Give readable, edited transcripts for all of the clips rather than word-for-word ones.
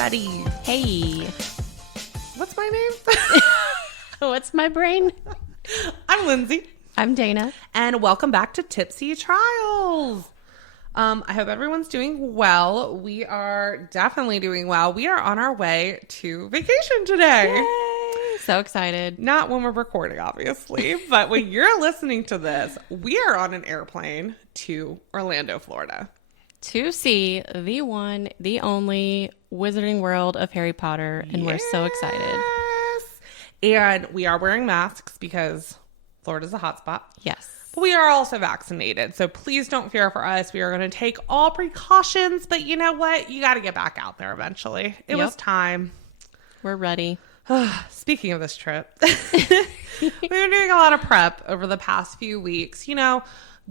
everybody. Hey. What's my name? What's my brain? I'm Lindsay. I'm Dana. And welcome back to Tipsy Trials. I hope everyone's doing well. We are definitely doing well. We are on our way to vacation today. Yay. So excited. Not when we're recording, obviously, but when you're listening to this, we are on an airplane to Orlando, Florida. To see the one, the only Wizarding World of Harry Potter, and we're so excited. And we are wearing masks because Florida's a hotspot. Yes. But we are also vaccinated, so please don't fear for us. We are going to take all precautions, but you know what? You got to get back out there eventually. It was time. We're ready. Speaking of this trip, we've been doing a lot of prep over the past few weeks. You know,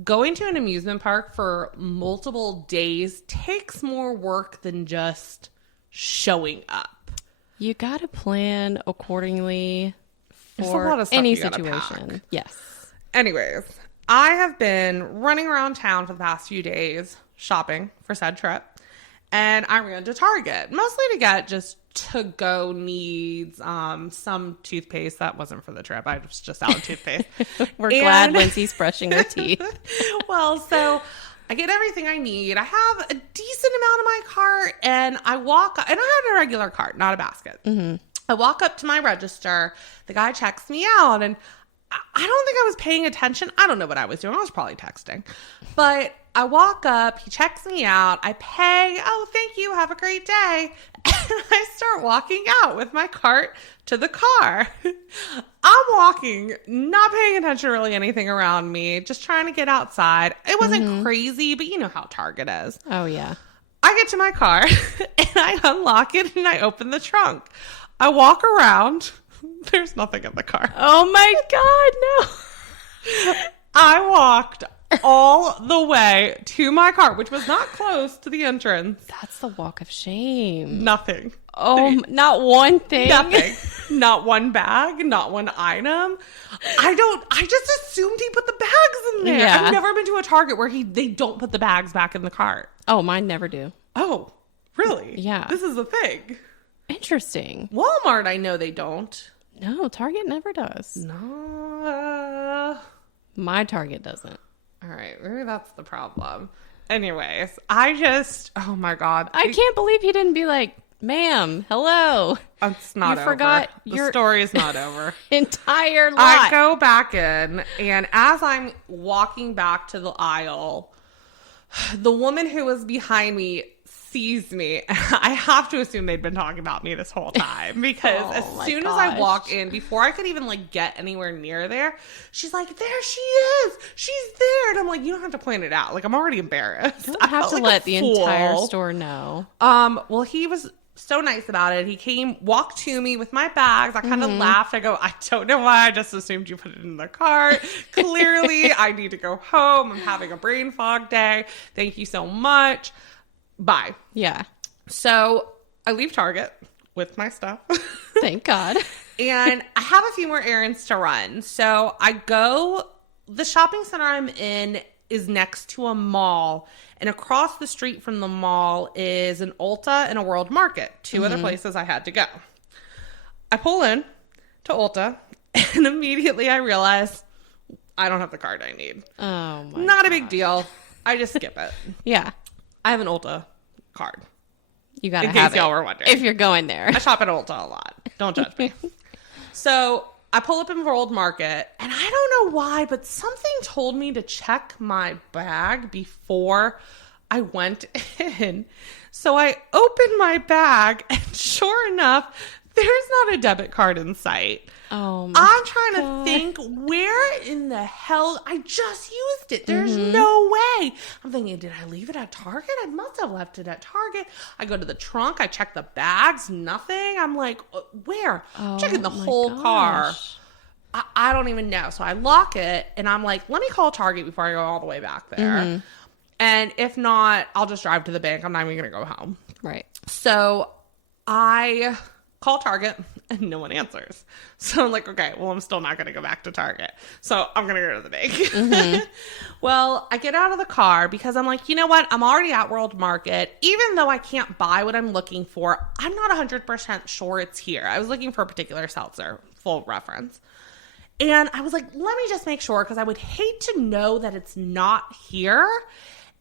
going to an amusement park for multiple days takes more work than just showing up. You got to plan accordingly There's a lot of for stuff any you gotta situation. pack. Yes. Anyways, I have been running around town for the past few days shopping for said trip. And I ran to Target, mostly to get just to-go needs, some toothpaste. That wasn't for the trip. I was just out of toothpaste. We're glad Lindsay's brushing her teeth. Well, so I get everything I need. I have a decent amount in my cart, and I walk, and I had a regular cart, not a basket. Mm-hmm. I walk up to my register. The guy checks me out, and I don't think I was paying attention. I don't know what I was doing. I was probably texting. But I walk up. He checks me out. I pay. Oh, thank you. Have a great day. And I start walking out with my cart to the car. I'm walking, not paying attention to really anything around me, just trying to get outside. It wasn't crazy, but you know how Target is. Oh, yeah. I get to my car, and I unlock it, and I open the trunk. I walk around. There's nothing in the car. Oh my God, no. I walked all the way to my car, which was not close to the entrance. That's the walk of shame. Nothing. Oh, not one thing. Nothing. Not one bag, not one item. I just assumed he put the bags in there. Yeah. I've never been to a Target where they don't put the bags back in the cart. Oh, mine never do. Oh, really? Yeah. This is the thing. Interesting. Walmart, I know they don't. No, Target never does. No. My Target doesn't. All right, maybe that's the problem. Anyways, oh my God. I can't believe he didn't be like, ma'am, hello. It's not You over. forgot The your story is not over. entire lot. I go back in, and as I'm walking back to the aisle, the woman who was behind me sees me. I have to assume they'd been talking about me this whole time because as soon as I walk in, before I could even get anywhere near there, she's like, there she is. She's there. And I'm like, you don't have to point it out. I'm already embarrassed. You don't have to let the entire store know. Well, he was so nice about it. He walked to me with my bags. I kind of laughed. I go, I don't know why. I just assumed you put it in the cart. Clearly, I need to go home. I'm having a brain fog day. Thank you so much. Bye. Yeah. So I leave Target with my stuff. Thank God. And I have a few more errands to run. So the shopping center I'm in is next to a mall. And across the street from the mall is an Ulta and a World Market. Two other places I had to go. I pull in to Ulta, and immediately I realize I don't have the card I need. Oh my Not a big deal. I just skip it. Yeah. I have an Ulta card. You gotta in have case y'all were wondering. if you're going there. I shop at Ulta a lot. Don't judge me. So I pull up in World Market, and I don't know why, but something told me to check my bag before I went in. So I opened my bag, and sure enough, there's not a debit card in sight. Oh my I'm trying to God. think, where in the hell? I just used it. There's no way. I'm thinking, did I leave it at Target? I must have left it at Target. I go to the trunk. I check the bags. Nothing. I'm like, where? I'm checking the whole car. I don't even know. So I lock it, and I'm like, let me call Target before I go all the way back there. And if not, I'll just drive to the bank. I'm not even going to go home. Right. So I call Target, and no one answers. So I'm like, okay, well, I'm still not going to go back to Target. So I'm going to go to the bank. Mm-hmm. Well, I get out of the car because I'm like, you know what? I'm already at World Market. Even though I can't buy what I'm looking for, I'm not 100% sure it's here. I was looking for a particular seltzer, full reference. And I was like, let me just make sure, because I would hate to know that it's not here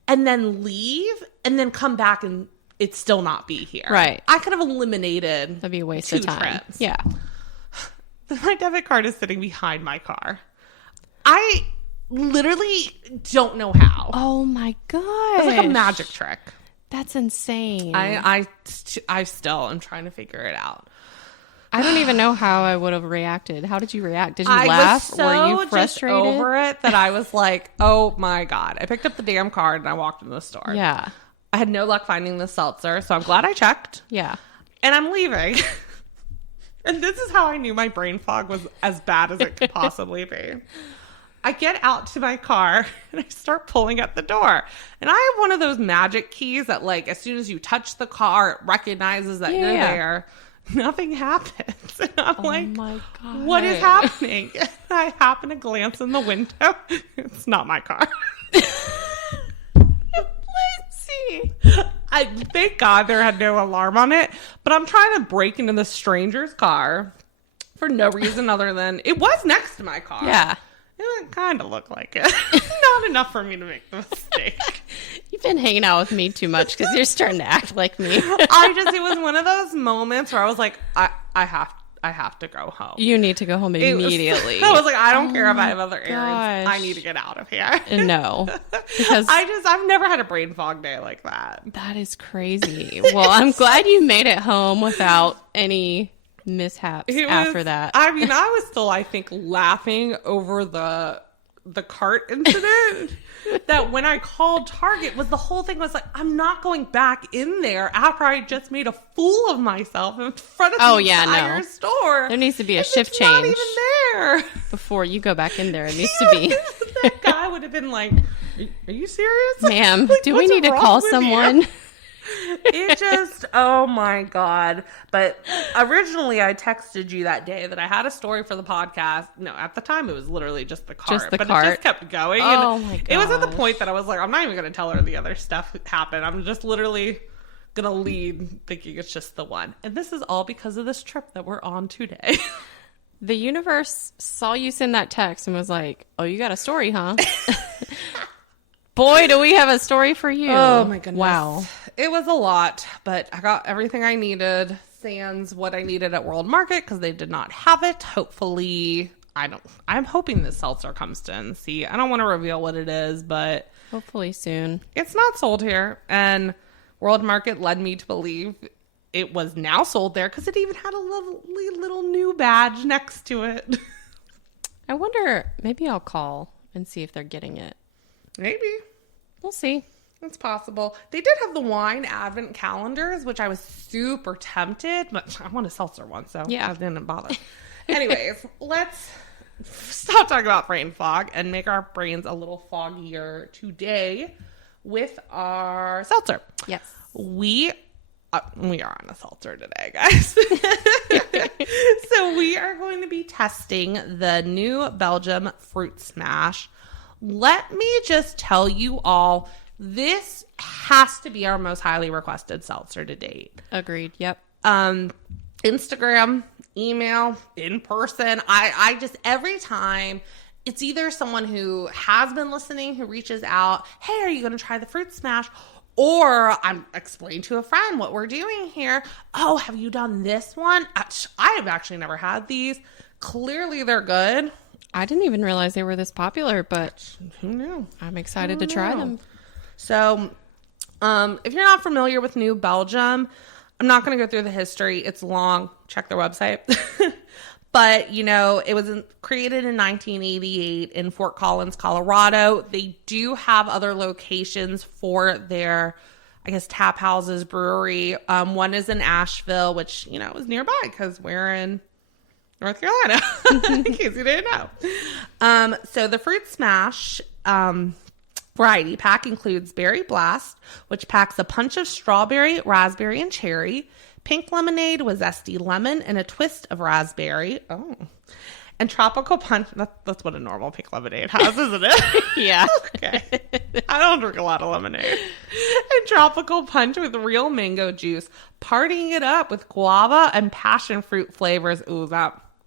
and then leave and then come back and it still not be here. Right. I could have eliminated That'd be a waste 2 of time. trips. Yeah. My debit card is sitting behind my car. I literally don't know how. Oh my god. It's like a magic trick. That's insane. I still am trying to figure it out. I don't even know how I would have reacted. How did you react? Did you I laugh? was so Were you frustrated? just over it that I was like, oh my God. I picked up the damn card and I walked into the store. Yeah. I had no luck finding the seltzer, so I'm glad I checked. Yeah. And I'm leaving. And this is how I knew my brain fog was as bad as it could possibly be. I get out to my car and I start pulling at the door. And I have one of those magic keys that, like, as soon as you touch the car, it recognizes that you're there. Nothing happens. And I'm like, my God. What is happening? And I happen to glance in the window. It's not my car. Lindsay. I thank God there had no alarm on it, but I'm trying to break into the stranger's car for no reason other than it was next to my car. Yeah. It kind of looked like it. Not enough for me to make the mistake. You've been hanging out with me too much because you're starting to act like me. It was one of those moments where I was like, I have to go home. You need to go home immediately. I was like, I don't care if I have other errands. I need to get out of here. No. Because I've never had a brain fog day like that. that is crazy. Well, I'm glad you made it home without any mishaps after that. I mean, I was still, I think, laughing over the cart incident. That when I called Target, was the whole thing was like, I'm not going back in there after I just made a fool of myself in front of the entire store. There needs to be a shift change. Not even there. Before you go back in there, it needs to be. That guy would have been like, are you serious? Ma'am, Like, do we need to call someone? It just, oh my God. But originally I texted you that day that I had a story for the podcast. No, at the time it was literally just the cart. It just kept going. Oh and my God. It was at the point that I was like, I'm not even going to tell her the other stuff happened. I'm just literally going to lead thinking it's just the one. And this is all because of this trip that we're on today. The universe saw you send that text and was like, oh, you got a story, huh? Boy, do we have a story for you. Oh my goodness. Wow. It was a lot, but I got everything I needed, sans what I needed at World Market because they did not have it. Hopefully, I'm hoping this seltzer comes to NC. I don't want to reveal what it is, but Hopefully soon. It's not sold here. And World Market led me to believe it was now sold there because it even had a little new badge next to it. I wonder, maybe I'll call and see if they're getting it. Maybe. We'll see. It's possible. They did have the wine advent calendars, which I was super tempted, but I want a seltzer one, so I didn't bother. Anyways, let's stop talking about brain fog and make our brains a little foggier today with our seltzer. Yes. We are on a seltzer today, guys. So we are going to be testing the new Belgium Fruit Smash. Let me just tell you all, this has to be our most highly requested seltzer to date. Agreed. Yep. Instagram, email, in person. I just, every time it's either someone who has been listening who reaches out, hey, are you going to try the Fruit Smash? Or I'm explaining to a friend what we're doing here. Oh, have you done this one? I have actually never had these. Clearly they're good. I didn't even realize they were this popular, but who knew? I'm excited to try them. So, if you're not familiar with New Belgium, I'm not going to go through the history. It's long. Check their website. But, you know, it was created in 1988 in Fort Collins, Colorado. They do have other locations for their, I guess, tap houses, brewery. One is in Asheville, which, you know, is nearby because we're in North Carolina, in case you didn't know. So the Fruit Smash variety pack includes Berry Blast, which packs a punch of strawberry, raspberry, and cherry, Pink lemonade with zesty lemon and a twist of raspberry. Oh. And tropical punch. That's what a normal pink lemonade has, isn't it? Yeah. Okay. I don't drink a lot of lemonade. And tropical punch with real mango juice. Partying it up with guava and passion fruit flavors. Ooh,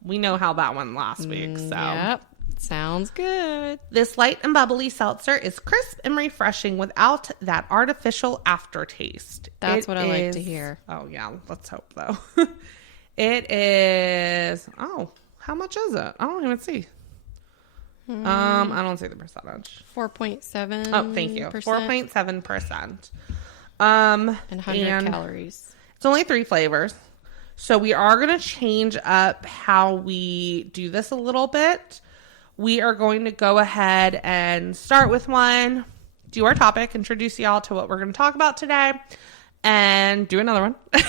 we know how that went last week. So. Yep. Sounds good. This light and bubbly seltzer is crisp and refreshing without that artificial aftertaste. That's what I like to hear. Oh, yeah. Let's hope, though. It is... Oh, how much is it? I don't even see. I don't see the percentage. 4.7. Oh, thank you. 4.7%. And 100 calories. It's only 3 flavors. So we are going to change up how we do this a little bit. We are going to go ahead and start with one, do our topic, introduce y'all to what we're going to talk about today, and do another one. And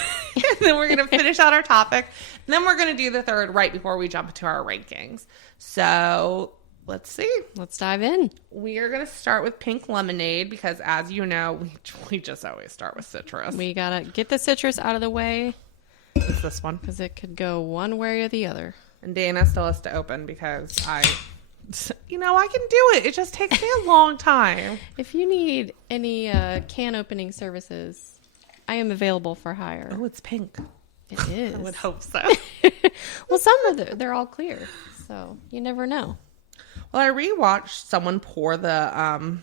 then we're going to finish out our topic. And then we're going to do the third right before we jump into our rankings. So let's see. Let's dive in. We are going to start with pink lemonade because, as you know, we just always start with citrus. We got to get the citrus out of the way. It's this one. Because it could go one way or the other. And Dana still has to open because I can do it. It just takes me a long time. If you need any can opening services, I am available for hire. Oh, it's pink. It is. I would hope so. Well, some of they're all clear, so you never know. Well, I rewatched someone pour the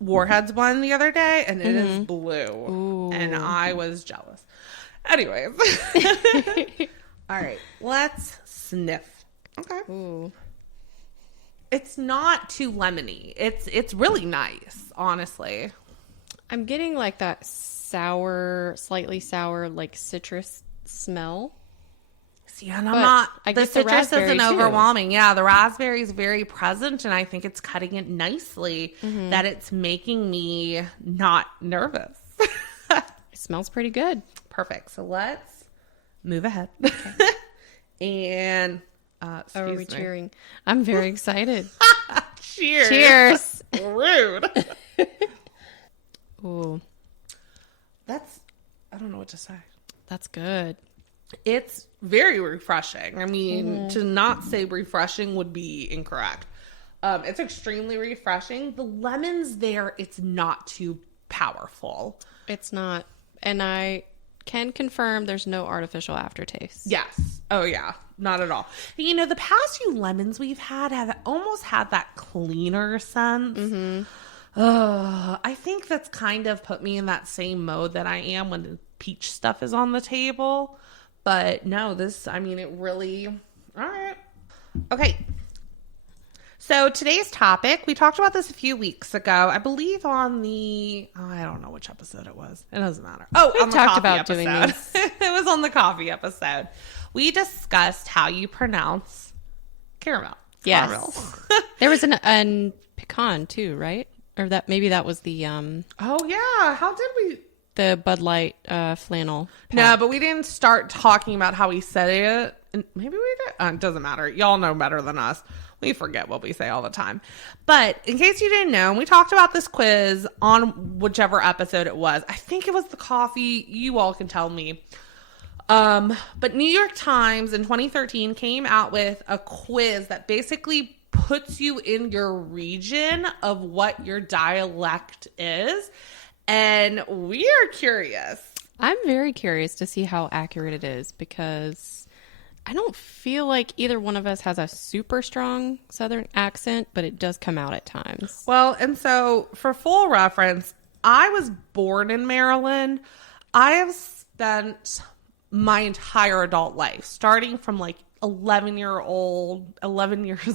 Warheads one the other day, and it is blue. Ooh. And I was jealous. Anyways. All right, let's sniff. Okay. Ooh. It's not too lemony. It's really nice, honestly. I'm getting like that slightly sour, like citrus smell. See, and I'm not. I The get the citrus raspberry, isn't too. overwhelming. Yeah, the raspberry is very present, and I think it's cutting it nicely. That it's making me not nervous. It smells pretty good. Perfect. So let's move ahead. And Are we excuse me. cheering? I'm very excited. Cheers. Cheers. Rude. Ooh, I don't know what to say. that's good. It's very refreshing. I mean, to not say refreshing would be incorrect. It's extremely refreshing. The lemon's there. It's not too powerful. It's not. And I can confirm there's no artificial aftertaste. Yes. Oh, yeah. Not at all. You know, the past few lemons we've had have almost had that cleaner sense. I think that's kind of put me in that same mode that I am when the peach stuff is on the table. But no, it really... All right. Okay. So today's topic, we talked about this a few weeks ago. I believe on I don't know which episode it was. It doesn't matter. Oh, We on the talked coffee about episode. doing this. It was on the coffee episode. We discussed how you pronounce caramel. Yes. Caramel. There was an pecan too, right? Or that was the Oh, yeah. How did we... the Bud Light flannel. No, but we didn't start talking about how we said it. And maybe we did. It doesn't matter. Y'all know better than us. We forget what we say all the time. But in case you didn't know, we talked about this quiz on whichever episode it was. I think it was the coffee. You all can tell me. But New York Times in 2013 came out with a quiz that basically puts you in your region of what your dialect is. And we are curious. I'm very curious to see how accurate it is because I don't feel like either one of us has a super strong Southern accent, but it does come out at times. Well, and so for full reference, I was born in Maryland. I have spent my entire adult life, starting from like 11 years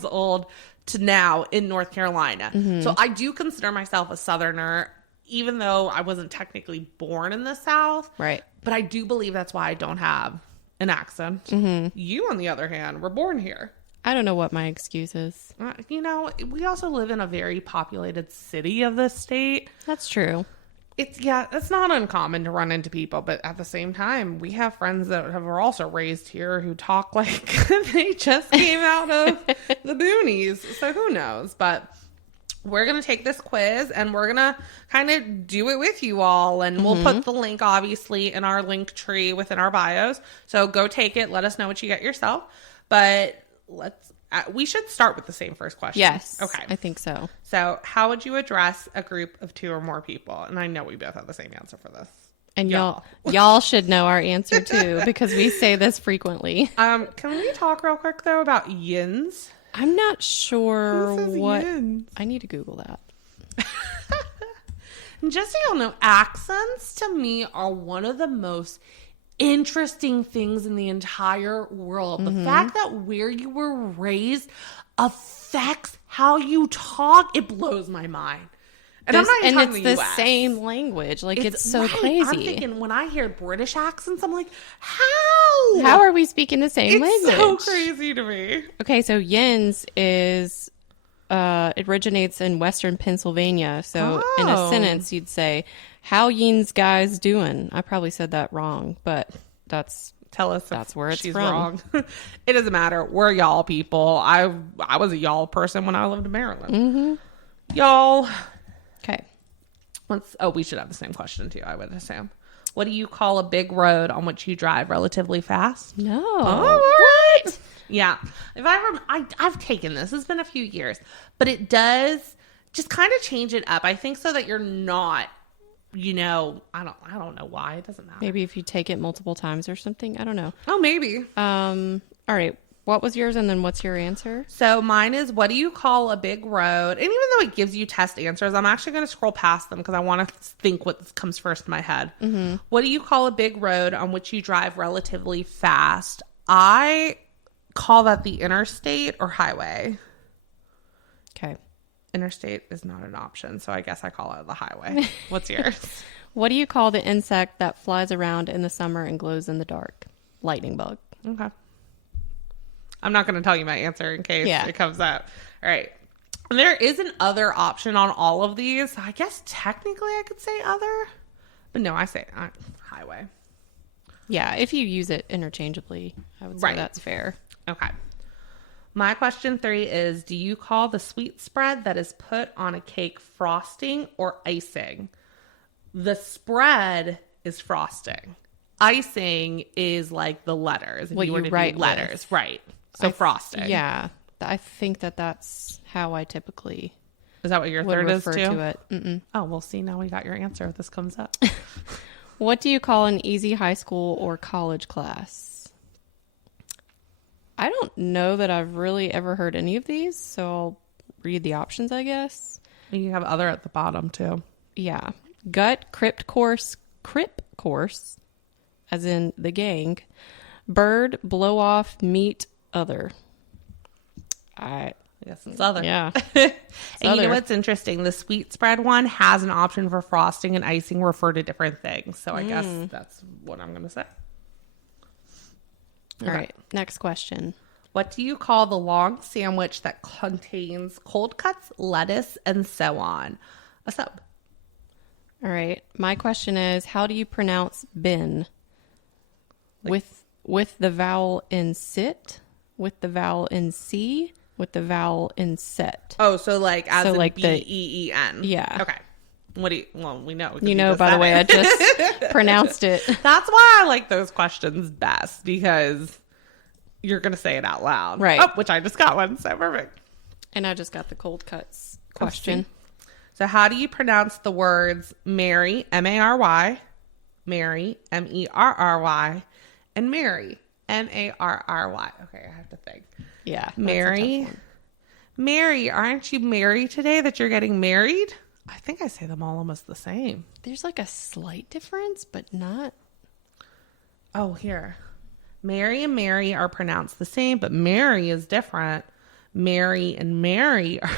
old to now in North Carolina. So I do consider myself a Southerner, even though I wasn't technically born in the South. Right. But I do believe that's why I don't have an accent. You, on the other hand, were born here. I don't know what my excuse is. We also live in a very populated city of this state. That's true. It's not uncommon to run into people, but at the same time, we have friends that are also raised here who talk like they just came out of the boonies. So who knows? But we're going to take this quiz and we're going to kind of do it with you all. And we'll put the link, obviously, in our Linktree within our bios. So go take it. Let us know what you get yourself. But we should start with the same first question. Yes. Okay. I think so. So how would you address a group of 2 or more people? And I know we both have the same answer for this. And y'all should know our answer too, because we say this frequently. Can we talk real quick though about yins? I'm not sure Who says what. yins? I need to Google that. And just so y'all know, accents to me are one of the most interesting things in the entire world. The fact that where you were raised affects how you talk, it blows my mind. And I'm not even talking it's the the US. same language. Like, it's so right. crazy. I'm thinking when I hear British accents, I'm like, how? How are we speaking the same It's language? so crazy to me. Okay, so yins is it originates in Western Pennsylvania. So in a sentence, you'd say, "How yins guys doing?" I probably said that wrong, but Tell us that's if where it's she's from. wrong. It doesn't matter. We're y'all people. I was a y'all person when I lived in Maryland. Y'all. Okay. We should have the same question too, I would assume. What do you call a big road on which you drive relatively fast? No. Oh, what? Yeah. If I've taken this. It's been a few years, but it does just kind of change it up. I think so that you're not, I don't know why. It doesn't matter. Maybe if you take it multiple times or something. I don't know. Oh, maybe. All right. What was yours, and then what's your answer? So mine is, what do you call a big road? And even though it gives you test answers, I'm actually going to scroll past them because I want to think what comes first in my head. What do you call a big road on which you drive relatively fast? I call that the interstate or highway. Okay. Interstate is not an option, so I guess I call it the highway. What's yours? What do you call the insect that flies around in the summer and glows in the dark? Lightning bug. Okay. I'm not going to tell you my answer in case it comes up. All right. There is an other option on all of these. I guess technically I could say other, but no, I say highway. Yeah, if you use it interchangeably, I would say Right. that's fair. Okay. My question 3 is, do you call the sweet spread that is put on a cake frosting or icing? The spread is frosting. Icing is like the letters. If What you were you to do write letters. with. Right. So frosting. Yeah, I think that's how I typically Is that what your would third is refer too? to it. Mm-mm. Oh, we'll see. Now we got your answer if this comes up. What do you call an easy high school or college class? I don't know that I've really ever heard any of these, so I'll read the options, I guess. You have other at the bottom too. Yeah. Gut, crip course, as in the gang. Bird, blow off, meat, other. I guess it's other. Yeah. And you other. know what's interesting? The sweet spread one has an option for frosting and icing refer to different things. So I guess that's what I'm going to say. All right. Next question. What do you call the long sandwich that contains cold cuts, lettuce, and so on? A sub. All right. My question is, how do you pronounce bin? With the vowel in sit, with the vowel in C, with the vowel in set. Oh, so like as So in like the- B-E-E-N. Yeah. Okay. We know. 'cause You know, just by the said way, I it. just pronounced it. That's why I like those questions best, because you're going to say it out loud. Right. Oh, which I just got one. So perfect. And I just got the cold cuts question. So how do you pronounce the words Mary, M-A-R-Y, Mary, M-E-R-R-Y, and Mary, M-A-R-R-Y? Okay, I have to think. Yeah. that's a Mary. tough one. Mary, aren't you married today that you're getting married? I think I say them all almost the same. There's like a slight difference, but not. Oh, here. Mary and Mary are pronounced the same, but Mary is different. Mary and Mary are...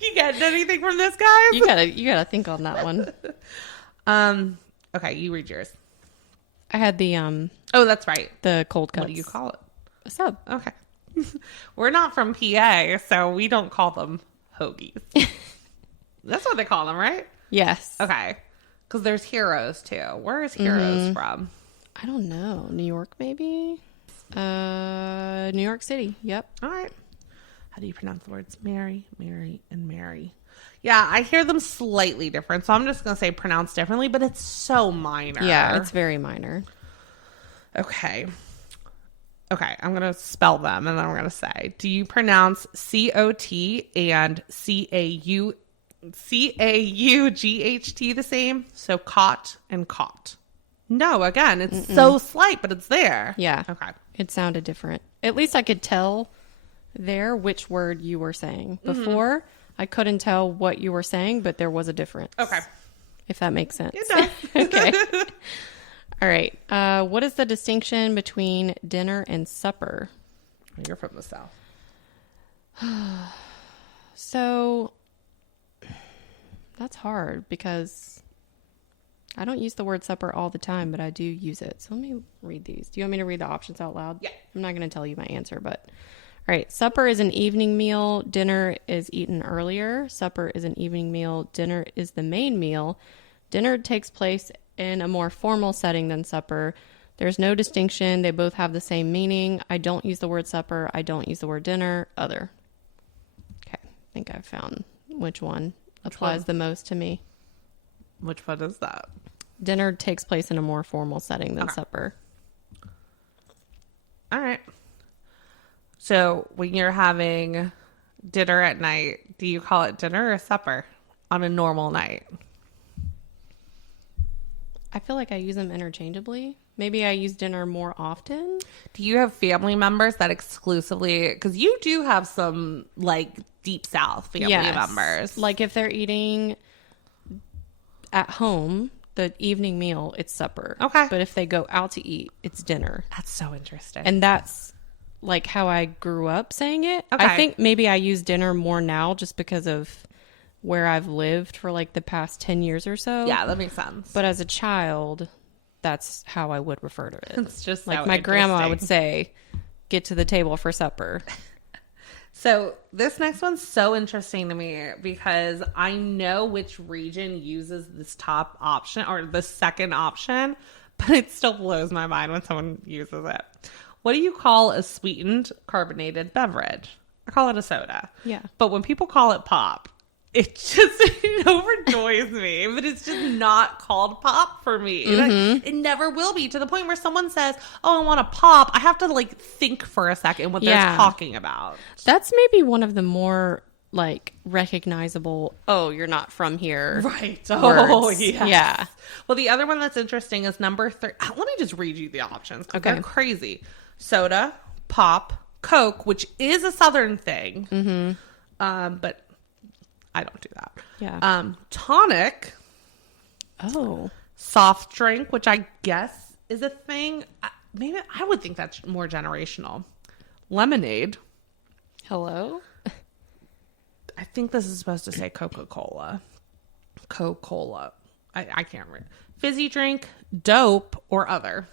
You getting anything from this, guys? You gotta think on that one. Okay, you read yours. I had the Oh, that's right. the cold cuts. What do you call it? A sub. Okay. We're not from PA, so we don't call them hoagies. That's what they call them, right? Yes. Okay. Because there's Heroes, too. Where is Heroes from? I don't know. New York, maybe? New York City. Yep. All right. How do you pronounce the words Mary, Mary, and Mary? Yeah, I hear them slightly different, so I'm just going to say pronounced differently, but it's so minor. Yeah, it's very minor. Okay, I'm going to spell them, and then I'm going to say, do you pronounce C-O-T and C-A-U-G-H-T the same? So caught and caught. No, again, it's so slight, but it's there. Yeah. Okay. It sounded different. At least I could tell there which word you were saying. Before, I couldn't tell what you were saying, but there was a difference. Okay. If that makes sense. It does. Okay. All right. What is the distinction between dinner and supper? You're from the South. So that's hard because I don't use the word supper all the time, but I do use it. So let me read these. Do you want me to read the options out loud? Yeah. I'm not going to tell you my answer, but all right. Supper is an evening meal. Dinner is eaten earlier. Supper is an evening meal. Dinner is the main meal. Dinner takes place in a more formal setting than supper. There's no distinction. They both have the same meaning. I don't use the word supper. I don't use the word dinner. Other. Okay. I think I've found which one applies the most to me. Which one is that? Dinner takes place in a more formal setting than supper. All right. So when you're having dinner at night, do you call it dinner or supper on a normal night? I feel like I use them interchangeably. Maybe I use dinner more often. Do you have family members that exclusively, because you do have some like deep South family members. Like if they're eating at home, the evening meal, it's supper. Okay. But if they go out to eat, it's dinner. That's so interesting. And that's like how I grew up saying it. Okay. I think maybe I use dinner more now just because of where I've lived for like the past 10 years or so. Yeah, that makes sense. But as a child, that's how I would refer to it. It's just like so my grandma interesting. would say, get to the table for supper. So this next one's so interesting to me because I know which region uses this top option or the second option, but it still blows my mind when someone uses it. What do you call a sweetened carbonated beverage? I call it a soda. Yeah. But when people call it pop, it just it overjoys me, but it's just not called pop for me. Like, it never will be, to the point where someone says, "Oh, I want a pop." I have to like think for a second what they're talking about. That's maybe one of the more like recognizable, oh, you're not from here. Right. Words. Oh, yes. Yeah. Well, the other one that's interesting is number 3. Let me just read you the options because they're crazy. Soda, pop, Coke, which is a Southern thing. But I don't do that. Yeah. Tonic. Oh. Soft drink, which I guess is a thing. Maybe I would think that's more generational. Lemonade. Hello? I think this is supposed to say Coca-Cola. Coca-Cola. I can't read. Fizzy drink, dope, or other.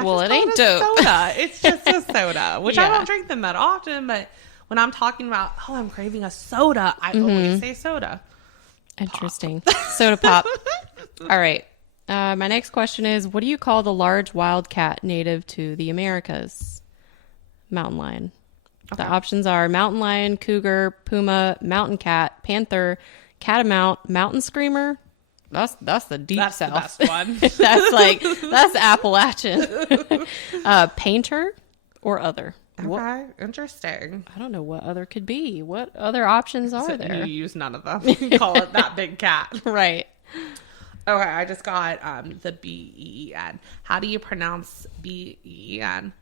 Well, it ain't dope. Soda. It's just a soda, which I Yeah. don't drink them that often, but when I'm talking about, oh, I'm craving a soda, I always say soda. Interesting. Soda pop. All right. My next question is, what do you call the large wild cat native to the Americas? Mountain lion. Okay. The options are mountain lion, cougar, puma, mountain cat, panther, catamount, mountain screamer. That's the deep That's south. the best one. that's Appalachian. Painter or other. Okay, interesting. I don't know what other could be. What other options are So there? you use none of them. You call it that big cat. Right. Okay, I just got the B-E-E-N. How do you pronounce B-E-E-N?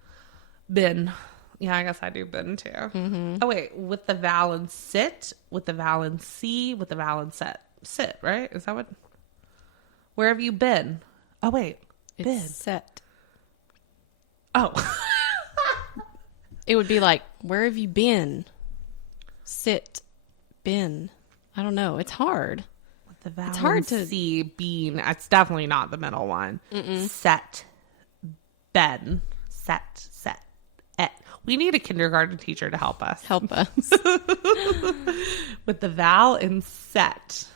Bin. Yeah, I guess I do bin too. Oh, wait. With the vowel and sit, with the vowel and C, with the vowel and set. Sit, right? Is that what? Where have you been? Oh, wait. It's Bin. set. Oh. It would be like, where have you been? Sit. Been. I don't know. It's hard. With the vowel It's hard and to- C, bean. It's definitely not the middle one. Set. Ben. Set. Et. We need a kindergarten teacher to help us. Help us. With the vowel and set.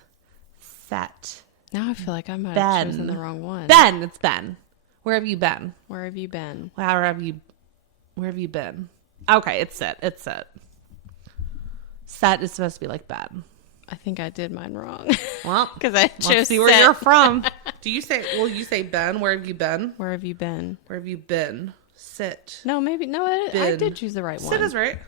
Set. Now I feel like I might have chosen Ben. the wrong one. Ben. It's Ben. Where have you been? Where have you been? Where have you been? Okay, it's sit. It's sit. Set is supposed to be like bed. I think I did mine wrong. Well, because I chose let's see where set. you're from. Will you say Ben? Where have you been? Where have you been? Where have you been? Sit. No, maybe. No, I did choose the right one. Sit is right.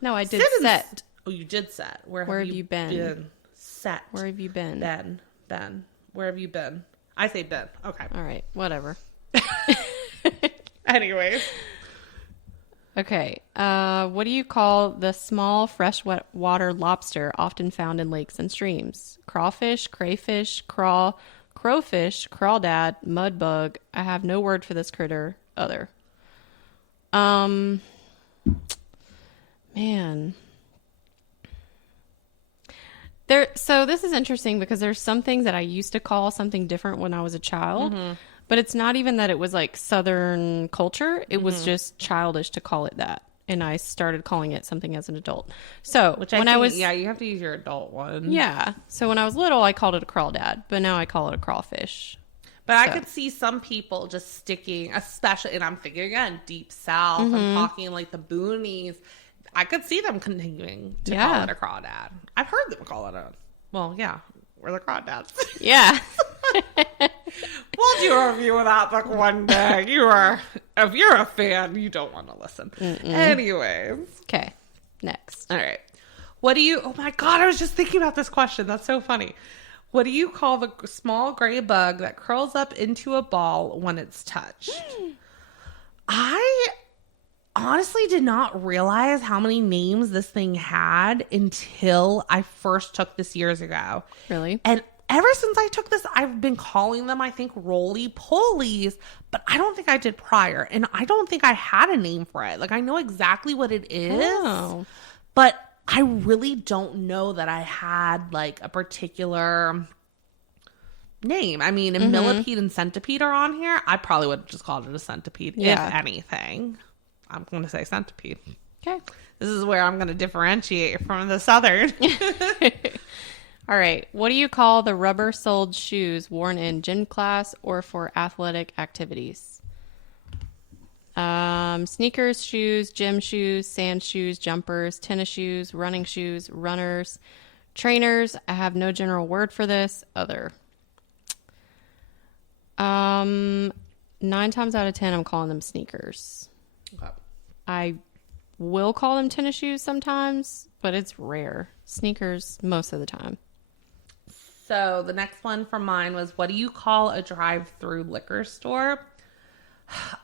No, I did Sit set. Oh, you did set. Where have you been? Set. Where have you been? Ben. Where have you been? I say Ben. Okay. All right. Whatever. Anyways. Okay. What do you call the small freshwater lobster often found in lakes and streams? Crawfish, crayfish, crowfish, crawdad, mudbug. I have no word for this critter. Other. Man. So this is interesting because there's some things that I used to call something different when I was a child. Mm-hmm. But it's not even that it was like Southern culture. It was just childish to call it that. And I started calling it something as an adult. So yeah, you have to use your adult one. Yeah. So when I was little, I called it a crawdad, but now I call it a crawfish. But I could see some people just sticking, especially, and I'm thinking again, deep south. I'm talking like the boonies. I could see them continuing to call it a crawdad. I've heard them call it we're the crawdads. Yeah. We'll do a review of that book one day. If you're a fan, you don't want to listen. Anyways. Okay. Next. All right. Oh my God, I was just thinking about this question. That's so funny. What do you call the small gray bug that curls up into a ball when it's touched? I honestly did not realize how many names this thing had until I first took this years ago. Really? And ever since I took this, I've been calling them, I think, roly-polies, but I don't think I did prior. And I don't think I had a name for it. Like, I know exactly what it is, but I really don't know that I had, like, a particular name. I mean, if millipede and centipede are on here, I probably would have just called it a centipede, if anything. I'm going to say centipede. Okay. This is where I'm going to differentiate from the Southern. All right. What do you call the rubber-soled shoes worn in gym class or for athletic activities? Sneakers, shoes, gym shoes, sand shoes, jumpers, tennis shoes, running shoes, runners, trainers. I have no general word for this. Other. 9 times out of 10, I'm calling them sneakers. Okay. I will call them tennis shoes sometimes, but it's rare. Sneakers most of the time. So the next one from mine was, what do you call a drive-through liquor store?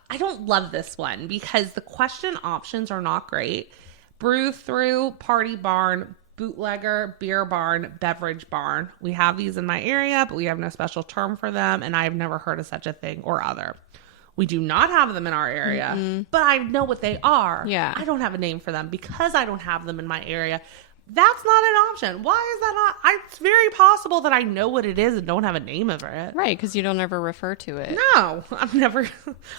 I don't love this one because the question options are not great. Brew-through, party barn, bootlegger, beer barn, beverage barn. We have these in my area, but we have no special term for them, and I've never heard of such a thing or other. We do not have them in our area, but I know what they are. Yeah. I don't have a name for them because I don't have them in my area. That's not an option. Why is that not? It's very possible that I know what it is and don't have a name of it. Right, because you don't ever refer to it. No, I've never.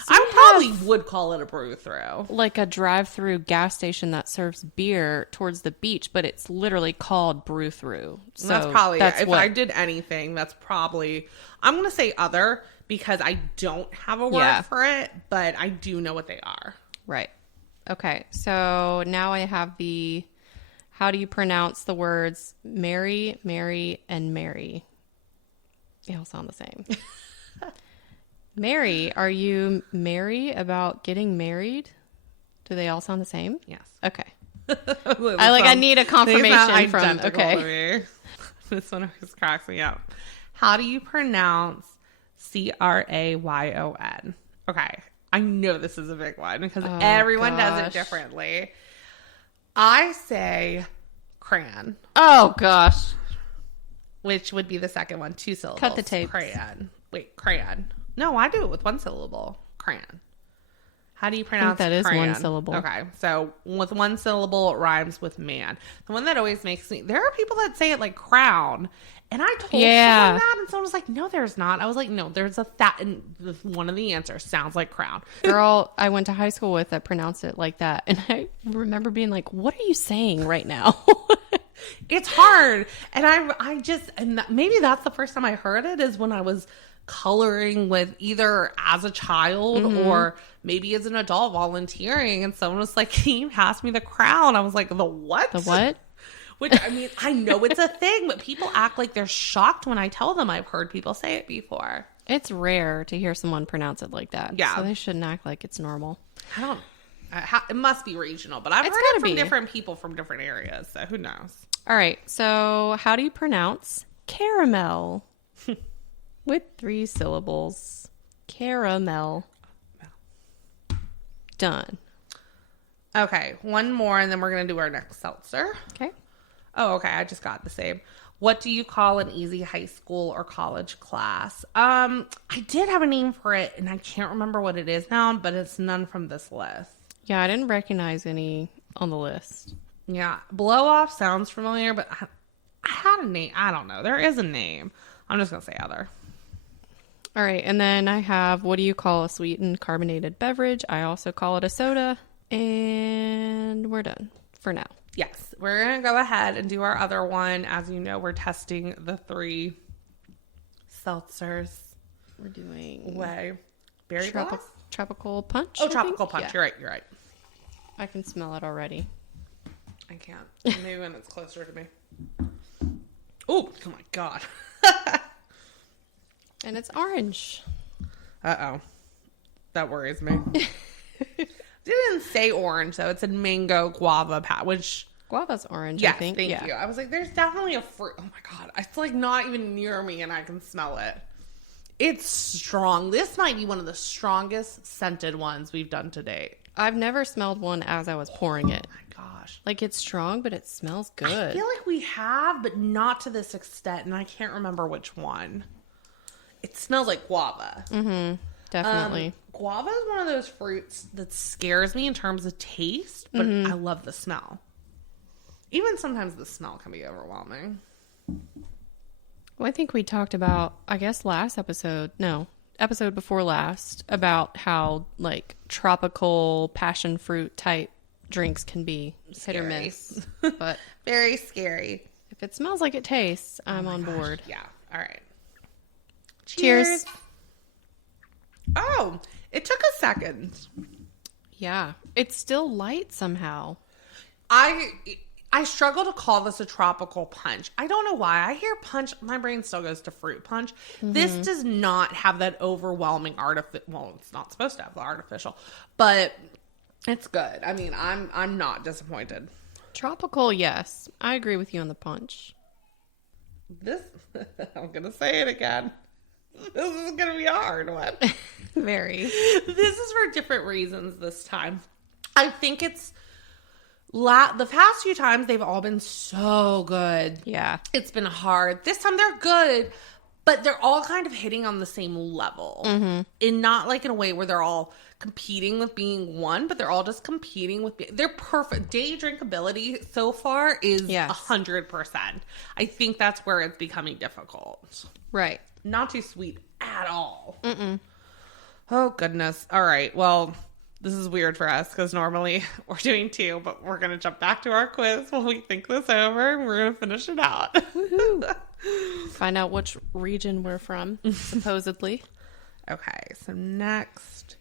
I probably would call it a brew-through. Like a drive-through gas station that serves beer towards the beach, but it's literally called brew-through. So that's probably it. If I did anything, that's probably. I'm going to say other because I don't have a word for it, but I do know what they are. Right. Okay, so now I have how do you pronounce the words Mary, Mary, and Mary? They all sound the same. Mary, are you merry about getting married? Do they all sound the same? Yes. Okay. I need a confirmation from. Okay. This one always cracks me up. How do you pronounce Crayon? Okay. I know this is a big one because everyone does it differently. I say crayon. Oh, gosh. Which would be the second one. 2 syllables. Cut the tape. Crayon. Wait, crayon. No, I do it with 1 syllable. Crayon. How do you pronounce that is crayon? 1 syllable. Okay. So with 1 syllable, it rhymes with man. The one that always makes me... There are people that say it like crown. And I told someone that, and someone was like, no, there's not. I was like, no, there's a that. And one of the answers sounds like crown. Girl I went to high school with that pronounced it like that. And I remember being like, what are you saying right now? It's hard. And I just, maybe that's the first time I heard it is when I was coloring with either as a child or maybe as an adult volunteering. And someone was like, can you pass me the crown? I was like, the what? The what? Which, I mean, I know it's a thing, but people act like they're shocked when I tell them I've heard people say it before. It's rare to hear someone pronounce it like that. Yeah. So they shouldn't act like it's normal. I don't. It must be regional, but I've It's heard it gotta from be. different people from different areas, so who knows? All right. So how do you pronounce caramel? With 3 syllables. Caramel. Done. Okay, one more, and then we're going to do our next seltzer. Okay. Oh, okay, I just got the same. What do you call an easy high school or college class? I did have a name for it, and I can't remember what it is now, but it's none from this list. Yeah, I didn't recognize any on the list. Yeah, blow off sounds familiar, but I had a name. I don't know. There is a name. I'm just going to say other. All right, and then I have, what do you call a sweetened carbonated beverage? I also call it a soda, and we're done for now. Yes, we're going to go ahead and do our other one. As you know, we're testing the 3 seltzers. We're doing Way. Berry glass? tropical punch. Oh, I tropical think? punch. Yeah. You're right. I can smell it already. I can't. Maybe when it's closer to me. Oh my God. And it's orange. Uh-oh. That worries me. Didn't say orange, though. It said mango guava which... Guava's orange, Yes, I think. thank you. I was like, there's definitely a fruit. Oh, my God. It's, like, not even near me, and I can smell it. It's strong. This might be one of the strongest scented ones we've done to date. I've never smelled one as I was pouring it. Oh, my gosh. Like, it's strong, but it smells good. I feel like we have, but not to this extent, and I can't remember which one. It smells like guava. Mm-hmm. Definitely. Guava is one of those fruits that scares me in terms of taste, but I love the smell. Even sometimes the smell can be overwhelming. Well, I think we talked about, I guess episode before last, about how, like, tropical passion fruit type drinks can be hit or miss. But Very scary. if it smells like it tastes, I'm on board. Yeah. All right. Cheers. Oh, it took a second. Yeah. It's still light somehow. I struggle to call this a tropical punch. I don't know why. I hear punch, my brain still goes to fruit punch. This does not have that overwhelming well, it's not supposed to have the artificial, but it's good. I mean, I'm not disappointed. Tropical, yes. I agree with you on the punch. This, I'm going to say it again. This is going to be a hard one. Very. This is for different reasons this time. I think it's the past few times they've all been so good. Yeah. It's been hard. This time they're good, but they're all kind of hitting on the same level. And not like in a way where they're all competing with being one, but they're all just competing with they're perfect. Day drinkability so far is 100%. I think that's where it's becoming difficult. Right. Not too sweet at all. Oh, goodness. All right. Well, this is weird for us because normally we're doing 2, but we're going to jump back to our quiz while we think this over and we're going to finish it out. Find out which region we're from, supposedly. Okay. So next.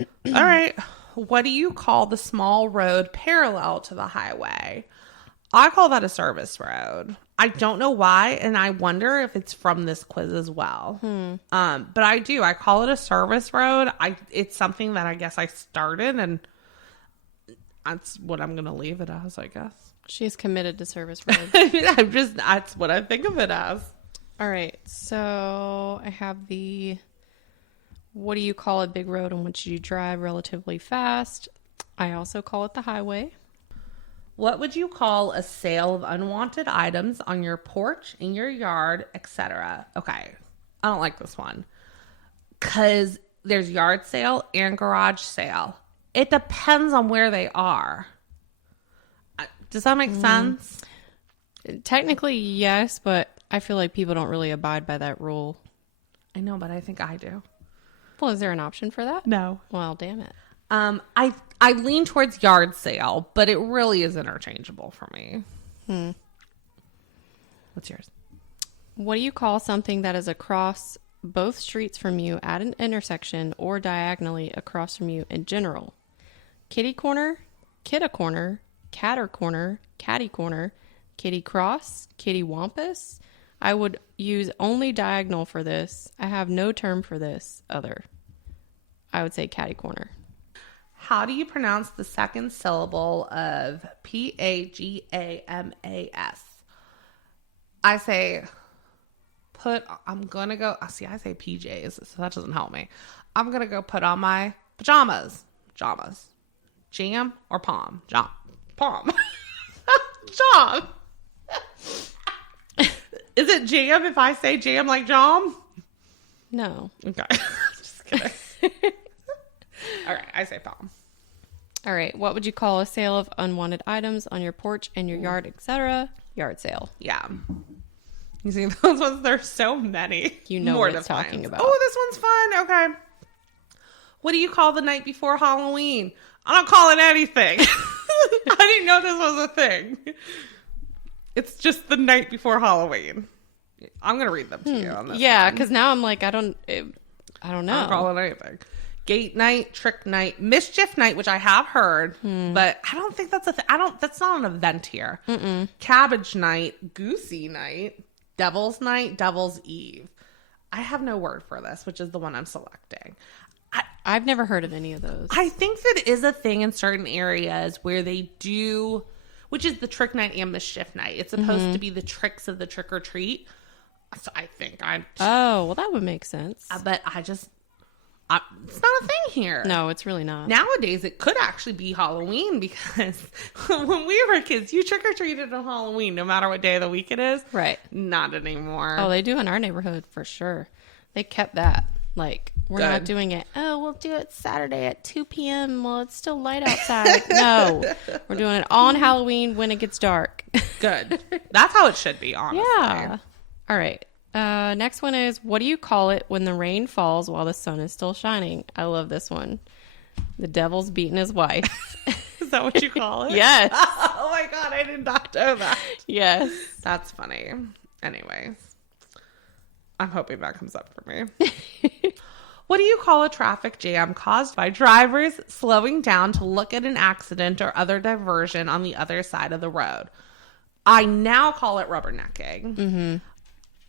All right. What do you call the small road parallel to the highway? I call that a service road. I don't know why, and I wonder if it's from this quiz as well. But I do. I call it a service road. It's something that I guess I started, and that's what I'm going to leave it as, I guess. She's committed to service road. That's what I think of it as. All right. So I have what do you call a big road on which you drive relatively fast? I also call it the highway. What would you call a sale of unwanted items on your porch, in your yard, etc.? Okay, I don't like this one. Because there's yard sale and garage sale. It depends on where they are. Does that make sense? Technically, yes, but I feel like people don't really abide by that rule. I know, but I think I do. Well, is there an option for that? No. Well, damn it. I lean towards yard sale, but it really is interchangeable for me. What's yours? What do you call something that is across both streets from you at an intersection or diagonally across from you in general? Kitty corner, kidda corner, catter corner, catty corner, kitty cross, kitty wampus. I would use only diagonal for this. I have no term for this other. I would say catty corner. How do you pronounce the second syllable of Pajamas? I say I'm going to go, see, I say PJs, so that doesn't help me. I'm going to go put on my pajamas. Pajamas. Jam or palm? Jam. Palm. Jam. Is it jam if I say jam like jam? No. Okay. Just kidding. All right, I say palm. All right. What would you call a sale of unwanted items on your porch and your yard, etc.? Yard sale. Yeah. You see those ones? There's so many. You know what it's talking about. Oh, this one's fun. Okay. What do you call the night before Halloween? I don't call it anything. I didn't know this was a thing. It's just the night before Halloween. I'm going to read them to you on this. Yeah, because now I'm like, I don't know. I don't call it anything. Gate night, trick night, mischief night, which I have heard, but I don't think that's a thing. That's not an event here. Cabbage night, goosey night, devil's night, devil's eve. I have no word for this, which is the one I'm selecting. I've never heard of any of those. I think that is a thing in certain areas where they do, which is the trick night and mischief night. It's supposed to be the tricks of the trick or treat. So I think Oh, well, that would make sense. But it's not a thing here. No, it's really not. Nowadays, it could actually be Halloween because when we were kids, you trick or treated on Halloween, no matter what day of the week it is. Right. Not anymore. Oh, they do in our neighborhood for sure. They kept that. Like, we're Good. not doing it. Oh, we'll do it Saturday at 2 p.m. Well, it's still light outside. No, we're doing it on Halloween when it gets dark. Good. That's how it should be, honestly. Yeah. All right. Next one is, what do you call it when the rain falls while the sun is still shining? I love this one. The devil's beating his wife. Is that what you call it? Yes. Oh my God, I did not know that. Yes. That's funny. Anyways, I'm hoping that comes up for me. What do you call a traffic jam caused by drivers slowing down to look at an accident or other diversion on the other side of the road? I now call it rubbernecking. Mm-hmm.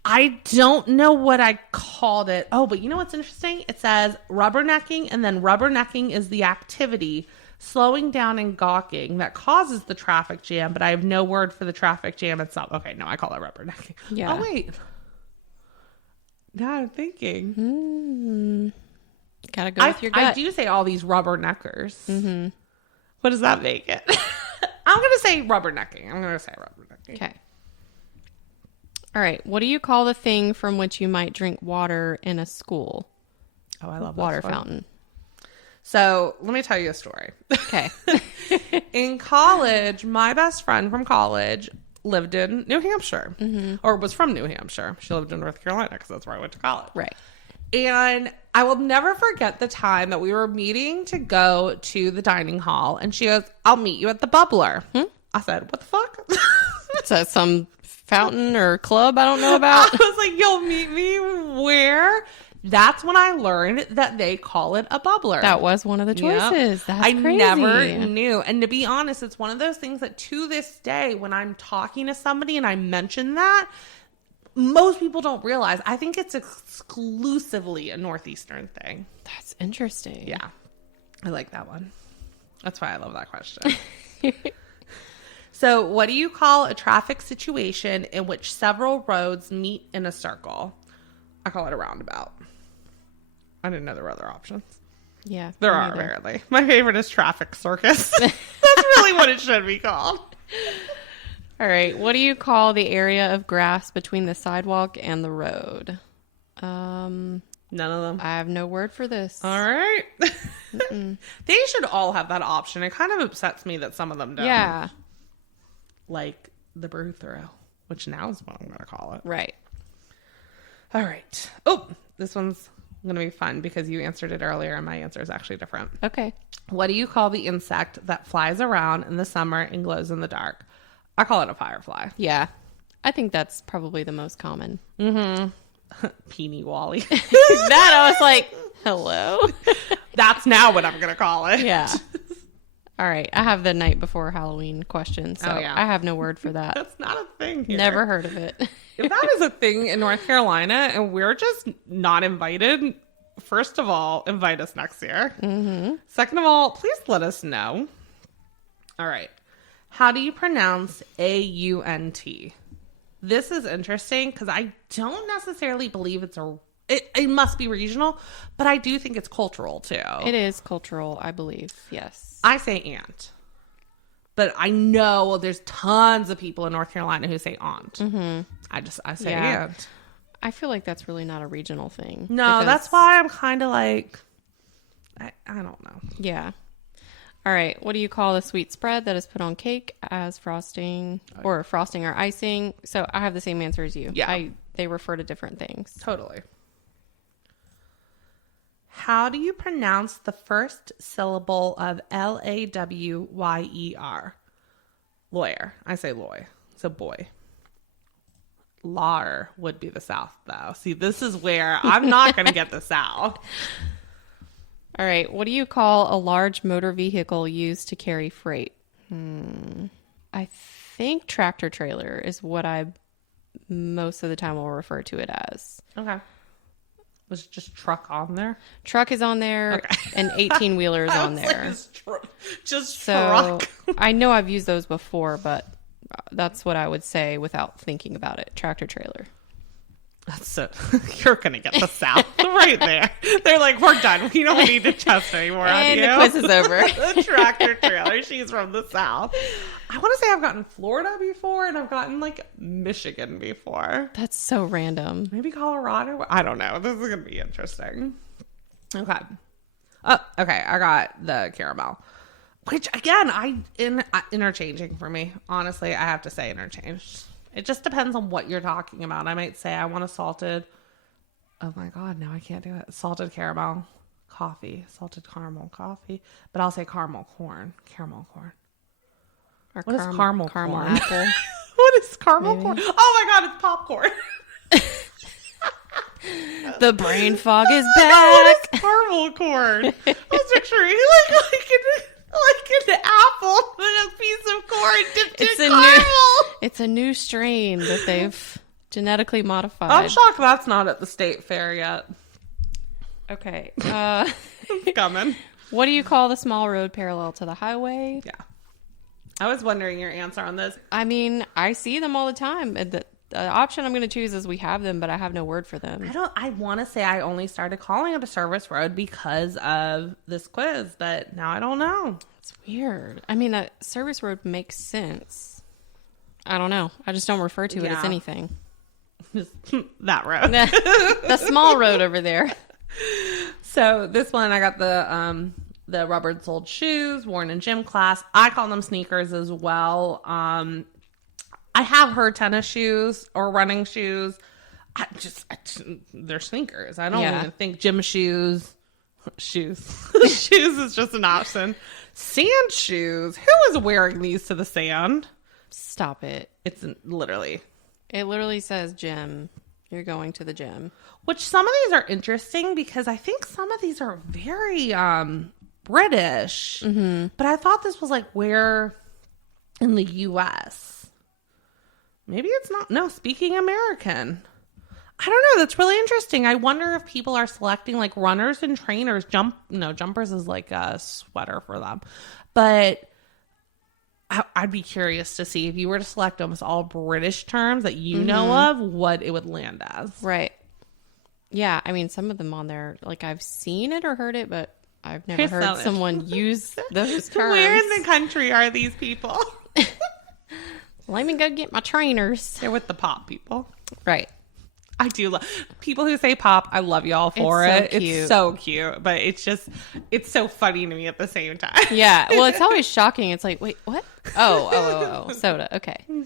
I don't know what I called it. Oh, but you know what's interesting? It says rubbernecking, and then rubbernecking is the activity, slowing down and gawking, that causes the traffic jam, but I have no word for the traffic jam itself. Okay, no, I call it rubbernecking. Yeah. Oh, wait. Now I'm thinking. Gotta go with your gut. I do say all these rubberneckers. Mm-hmm. What does that make it? I'm going to say rubbernecking. Okay. All right. What do you call the thing from which you might drink water in a school? Oh, I love water this one. fountain. So let me tell you a story. Okay. In college, my best friend from college lived in New Hampshire, or was from New Hampshire. She lived in North Carolina because that's where I went to college. Right. And I will never forget the time that we were meeting to go to the dining hall. And she goes, I'll meet you at the Bubbler. I said, what the fuck? Is that some fountain or club I don't know about? I was like, you'll meet me where? That's when I learned that they call it a bubbler. That was one of the choices. Yep. That's I crazy. never knew. And to be honest, it's one of those things that to this day, when I'm talking to somebody and I mention that, most people don't realize. I think it's exclusively a Northeastern thing. That's interesting. Yeah. I like that one. That's why I love that question. So, what do you call a traffic situation in which several roads meet in a circle? I call it a roundabout. I didn't know there were other options. Yeah. There are, apparently. My favorite is traffic circus. That's really what it should be called. All right. What do you call the area of grass between the sidewalk and the road? None of them. I have no word for this. All right. They should all have that option. It kind of upsets me that some of them don't. Yeah. Like the brew through, which now is what I'm going to call it. Right. All right. Oh, this one's going to be fun because you answered it earlier and my answer is actually different. Okay. What do you call the insect that flies around in the summer and glows in the dark? I call it a firefly. Yeah. I think that's probably the most common. Mm-hmm. Peony Wally. That I was like, hello? That's now what I'm going to call it. Yeah. All right. I have the night before Halloween question, so Oh, yeah. I have no word for that. That's not a thing here. Never heard of it. If that is a thing in North Carolina and we're just not invited, first of all, invite us next year. Mm-hmm. Second of all, please let us know. All right. How do you pronounce A-U-N-T? This is interesting because I don't necessarily believe it must be regional, but I do think it's cultural too. It is cultural, I believe. Yes. I say aunt, but I know there's tons of people in North Carolina who say aunt. Mm-hmm. I say aunt. I feel like that's really not a regional thing. No, that's why I'm kind of like, I don't know. Yeah. All right. What do you call the sweet spread that is put on cake as frosting or icing? So I have the same answer as you. Yeah. They refer to different things. Totally. How do you pronounce the first syllable of L-A-W-Y-E-R? Lawyer. I say loy. It's a boy. Lar would be the South, though. See, this is where I'm not going to get the South. All right. What do you call a large motor vehicle used to carry freight? I think tractor trailer is what I most of the time will refer to it as. Okay. Was just truck on there? Truck is on there, okay. And 18-wheeler is on there. Just so, truck. I know I've used those before, but that's what I would say without thinking about it. Tractor trailer. That's it. You're going to get the South right there. They're like, we're done. We don't need to test anymore. And the quiz is over. The tractor trailer. She's from the South. I want to say I've gotten Florida before and I've gotten like Michigan before. That's so random. Maybe Colorado. I don't know. This is going to be interesting. Okay. Oh, okay. I got the caramel. Which again, interchanging for me. Honestly, I have to say interchanged. It just depends on what you're talking about. I might say I want a salted. Oh my God, no, I can't do it. Salted caramel coffee, salted caramel coffee. But I'll say caramel corn. Or what is caramel corn? Apple. What is caramel corn? Oh my God, it's popcorn. The brain fog is back. What is caramel corn? I was picturing like an apple with a piece of corn dipped in caramel. It's a new strain that they've genetically modified. I'm shocked that's not at the state fair yet. Okay. It's coming. What do you call the small road parallel to the highway? Yeah. I was wondering your answer on this. I mean, I see them all the time. The option I'm going to choose is we have them, but I have no word for them. I want to say I only started calling it a service road because of this quiz, but now I don't know. It's weird. I mean, a service road makes sense. I don't know. I just don't refer to it as anything. Just that road. The small road over there. So this one, I got the rubber-soled shoes worn in gym class. I call them sneakers as well. I have heard tennis shoes or running shoes. They're sneakers. I don't even think gym shoes. Shoes is just an option. Sand shoes. Who is wearing these to the sand? Stop it. It's literally. It literally says gym. You're going to the gym. Which some of these are interesting because I think some of these are very British. Mm-hmm. But I thought this was like where in the U.S. Maybe it's not. No, speaking American. I don't know. That's really interesting. I wonder if people are selecting like runners and trainers. Jumpers is like a sweater for them. But I'd be curious to see if you were to select almost all British terms that you know of, what it would land as. Right. Yeah. I mean, some of them on there, like I've seen it or heard it, but I've never heard someone use those terms. Where in the country are these people? Let me go get my trainers. They're with the pop people. Right. I do love people who say pop. I love y'all for it. So cute. It's so cute, but it's so funny to me at the same time. Yeah. Well, it's always shocking. It's like, wait, what? Oh, soda. Okay. All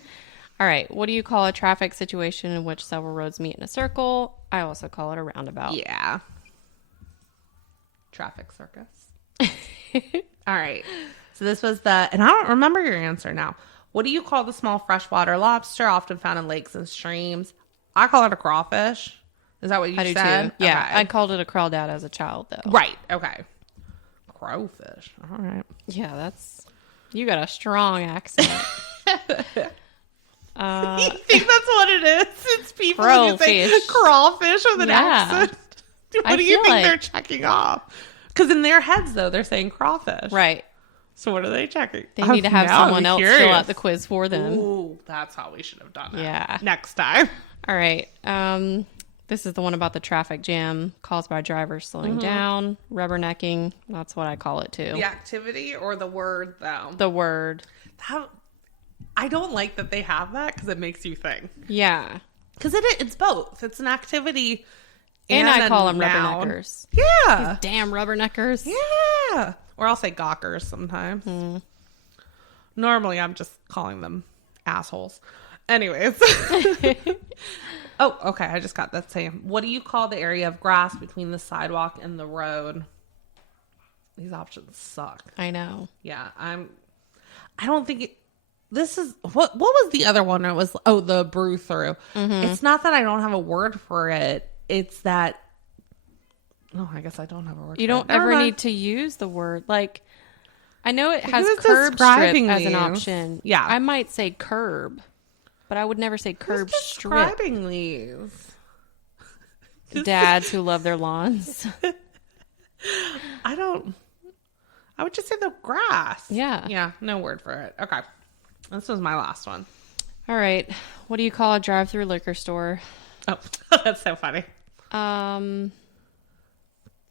right. What do you call a traffic situation in which several roads meet in a circle? I also call it a roundabout. Yeah. Traffic circus. All right. So this was and I don't remember your answer now. What do you call the small freshwater lobster often found in lakes and streams? I call it a crawfish. Is that what you said? I do too. Yeah. Okay. I called it a crawdad as a child, though. Right. Okay. Crowfish. All right. Yeah, you got a strong accent. You think that's what it is? It's people who say Crowfish. crawfish with an Yeah. accent. What do you feel think like- they're checking off? Because in their heads, though, they're saying crawfish. Right. So what are they checking? They need to have Now I'm someone else curious. fill out the quiz for them. Ooh, that's how we should have done it. Yeah. Next time. All right. This is the one about the traffic jam caused by drivers slowing down, rubbernecking. That's what I call it too. The activity or the word, though? The word. I don't like that they have that because it makes you think. Yeah. Because it's both. It's an activity And I call them noun. rubberneckers. Yeah. Damn rubberneckers. Yeah. Or I'll say gawkers sometimes. Normally, I'm just calling them assholes. Anyways. Oh, okay. I just got that same. What do you call the area of grass between the sidewalk and the road? These options suck. I know. Yeah, I don't think it. This is what was the other one? It was the brew through. It's not that I don't have a word for it. It's that. Oh, I guess I don't have a word. You don't ever need to use the word. Like, I know it has Who's curb strip describing as an these? option. Yeah. I might say curb, but I would never say curb Who's strip. describing these? Dads who love their lawns. I would just say the grass. Yeah. Yeah, no word for it. Okay. This was my last one. All right. What do you call a drive-through liquor store? Oh, that's so funny.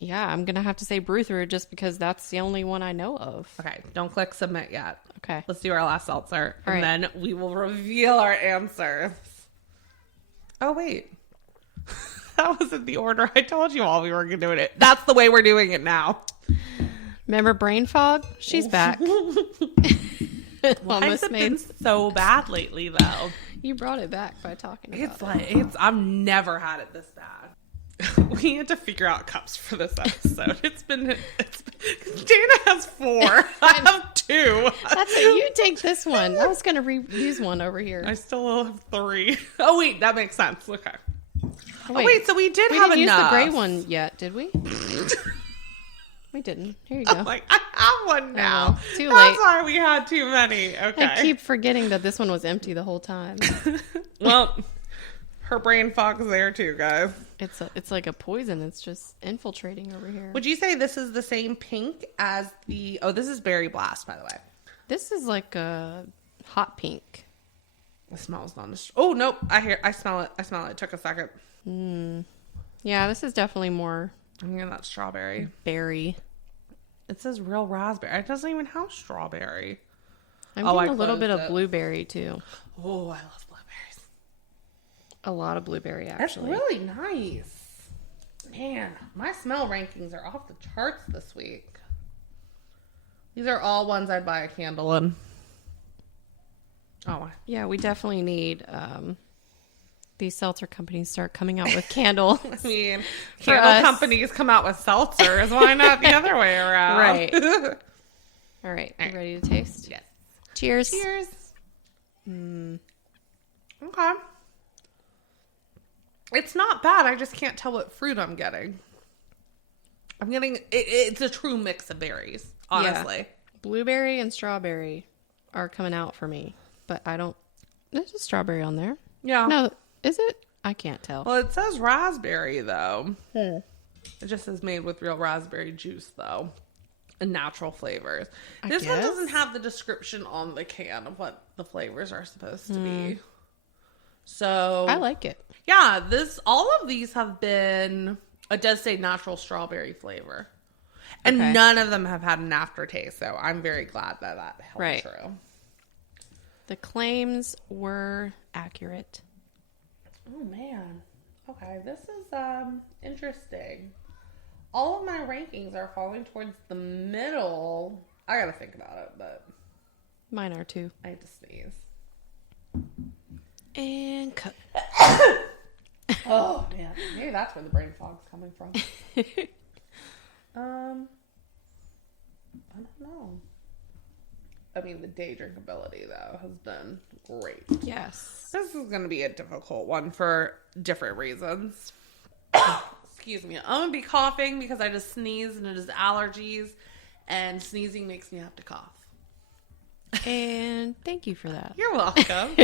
Yeah, I'm going to have to say brew through just because that's the only one I know of. Okay, don't click submit yet. Okay. Let's do our last seltzer, All and right. then we will reveal our answers. Oh, wait. That wasn't the order I told you all we were doing it. That's the way we're doing it now. Remember brain fog? She's back. Why has it been so bad lately, though? You brought it back by talking about I've never had it this bad. We had to figure out cups for this episode. Dana has 4. I have 2. That's it. You take this one. I was going to use one over here. I still have 3. Oh, wait, that makes sense. Okay. Wait, Wait, so we we have didn't use enough. the gray one yet, did we? We didn't. Here you go. I'm like, I have one now. well, too That's late. why we had too many. Okay. I keep forgetting that this one was empty the whole time. Well, her brain fog's there too, guys. It's like a poison. It's just infiltrating over here. Would you say this is the same pink as the... Oh, this is Berry Blast, by the way. This is like a hot pink. It smells non... Oh, nope. I smell it. It took a second. Yeah, this is definitely more I'm getting that strawberry. berry. It says real raspberry. It doesn't even have strawberry. I'm Oh, getting I a little bit closed of it. blueberry too. Oh, I love blueberries. A lot of blueberry, That's actually. really nice. Man, my smell rankings are off the charts this week. These are all ones I'd buy a candle in. Oh, Yeah, we definitely need these seltzer companies start coming out with candles. I mean, For candle us. companies come out with seltzers. Why not the other way around? Right. All right, you ready to taste? Yes. Cheers. Cheers. Okay. It's not bad. I just can't tell what fruit I'm getting. I'm getting... It's a true mix of berries, honestly. Yeah. Blueberry and strawberry are coming out for me, but I don't... There's a strawberry on there. Yeah. No, is it? I can't tell. Well, it says raspberry, though. It just says made with real raspberry juice, though. And natural flavors. This one guess. doesn't have the description on the can of what the flavors are supposed to be. So... I like it. Yeah, all of these have been... It does say natural strawberry flavor. And Okay. none of them have had an aftertaste, so I'm very glad that held Right. true. The claims were accurate. Oh, man. Okay, this is interesting. All of my rankings are falling towards the middle. I gotta think about it, but Mine are too. I had to sneeze. And cut. Oh, man. Maybe that's where the brain fog's coming from. I don't know. I mean, the day drinkability, though, has been great. Yes. This is going to be a difficult one for different reasons. Excuse me. I'm going to be coughing because I just sneezed and it is allergies. and sneezing makes me have to cough. And thank you for that. You're welcome.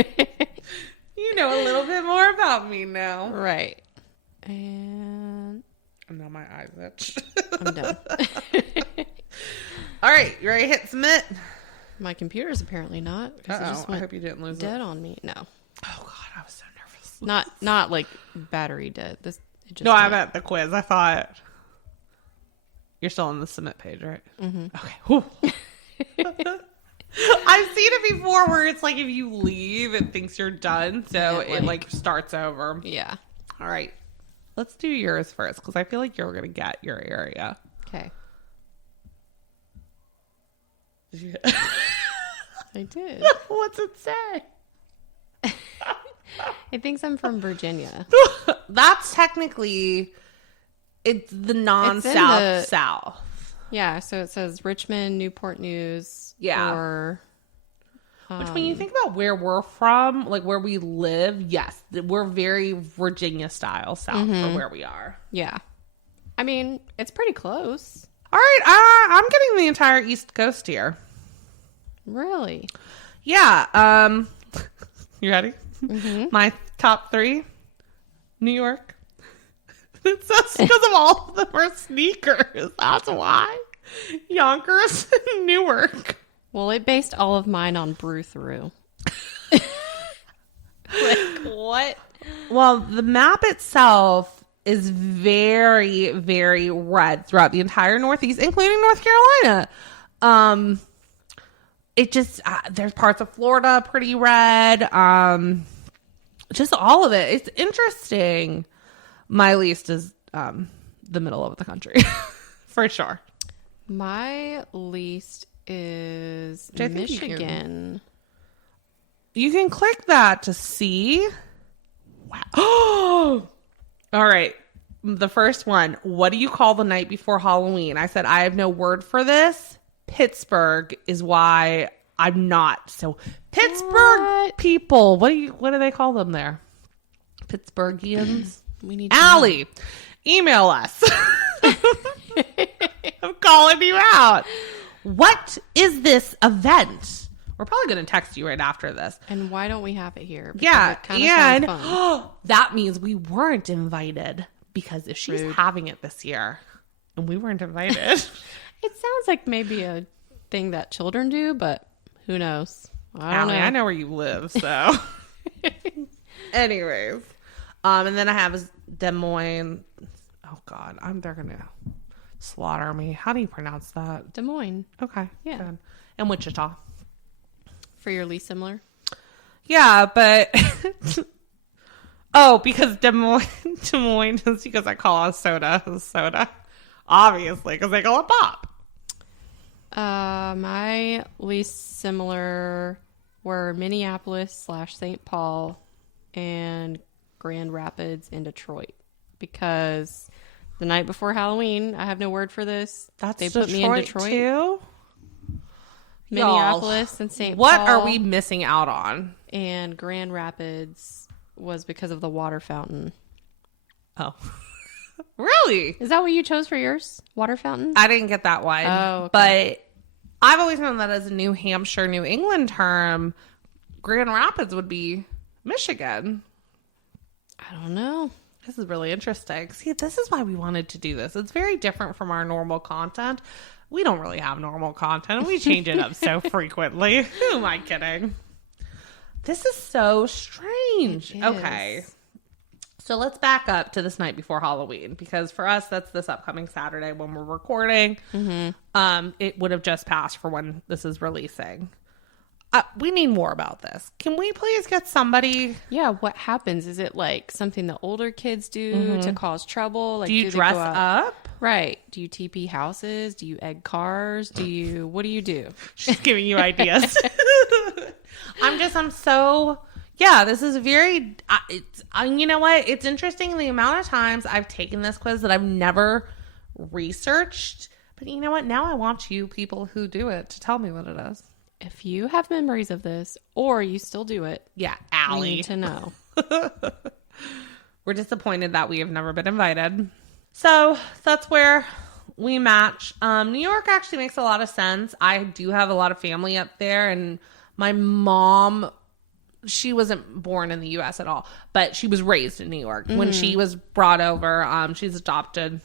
You know a little bit more about me now. Right. And now my eyes itch. I'm done. All right, you ready to hit submit? My computer's apparently not. I hope you didn't lose dead it. on me. No. Oh God, I was so nervous. Not like battery dead. No, I meant the quiz. I thought you're still on the submit page, right? Mm-hmm. Okay. Whew. I've seen it before where it's like if you leave, it thinks you're done, so it like starts over. Yeah. All right, let's do yours first because I feel like you're gonna get your area. Okay. I did. What's it say? It thinks I'm from Virginia. That's technically it's the non-South South. Yeah, so it says Richmond, Newport News. Yeah. Or which when you think about where we're from, like where we live, yes, we're very Virginia style South for where we are. Yeah. I mean, it's pretty close. All right, I'm getting the entire East Coast here. Really? Yeah. You ready? Mm-hmm. My top 3: New York. It's just because of all of them are sneakers. That's why. Yonkers and Newark. Well, it based all of mine on brew through. Like, what? Well, the map itself is very, very red throughout the entire Northeast, including North Carolina. It just, there's parts of Florida pretty red. Just all of it. It's interesting. My least is the middle of the country, for sure. My least is I think Michigan. You can click that to see. Wow. All right. The first one. What do you call the night before Halloween? I said, I have no word for this. Pittsburgh is why I'm not. So Pittsburgh people. What do they call them there? Pittsburghians? We need Allie, email us. I'm calling you out. What is this event? We're probably going to text you right after this. And why don't we have it here? Because Yeah, it kinda sounds fun. that means we weren't invited because if she's Rude. having it this year and we weren't invited. It sounds like maybe a thing that children do, but who knows? I don't know. I know where you live, so. Anyways. And then I have Des Moines. Oh, God. They're going to slaughter me. How do you pronounce that? Des Moines. Okay. Yeah. Good. And Wichita. For your least similar? Yeah, but... because Des Moines is because I call a soda. Obviously, because they call it pop. My least similar were Minneapolis/St. Paul and Grand Rapids and Detroit, because the night before Halloween, I have no word for this. They put me in Detroit too. Minneapolis and St. Paul. What are we missing out on? And Grand Rapids was because of the water fountain. Oh, really? Is that what you chose for yours? Water fountain? I didn't get that one. Oh, okay. But I've always known that as a New Hampshire, New England term, Grand Rapids would be Michigan. I don't know. This is really interesting. See, this is why we wanted to do this. It's very different from our normal content. We don't really have normal content. We change it up so frequently. Who am I kidding? This is so strange. It is. Okay. So let's back up to this night before Halloween, because for us, that's this upcoming Saturday when we're recording. Mm-hmm. It would have just passed for when this is releasing. We need more about this. Can we please get somebody? Yeah, what happens? Is it like something the older kids do to cause trouble? Like, Do you dress up? Right. Do you TP houses? Do you egg cars? What do you do? She's giving you ideas. Yeah, this is very, you know what? It's interesting the amount of times I've taken this quiz that I've never researched. But you know what? Now I want you people who do it to tell me what it is. If you have memories of this or you still do it, Yeah, we Allie. need to know. We're disappointed that we have never been invited. So that's where we match. New York actually makes a lot of sense. I do have a lot of family up there, and my mom, she wasn't born in the U.S. at all, but she was raised in New York. When she was brought over, she's adopted.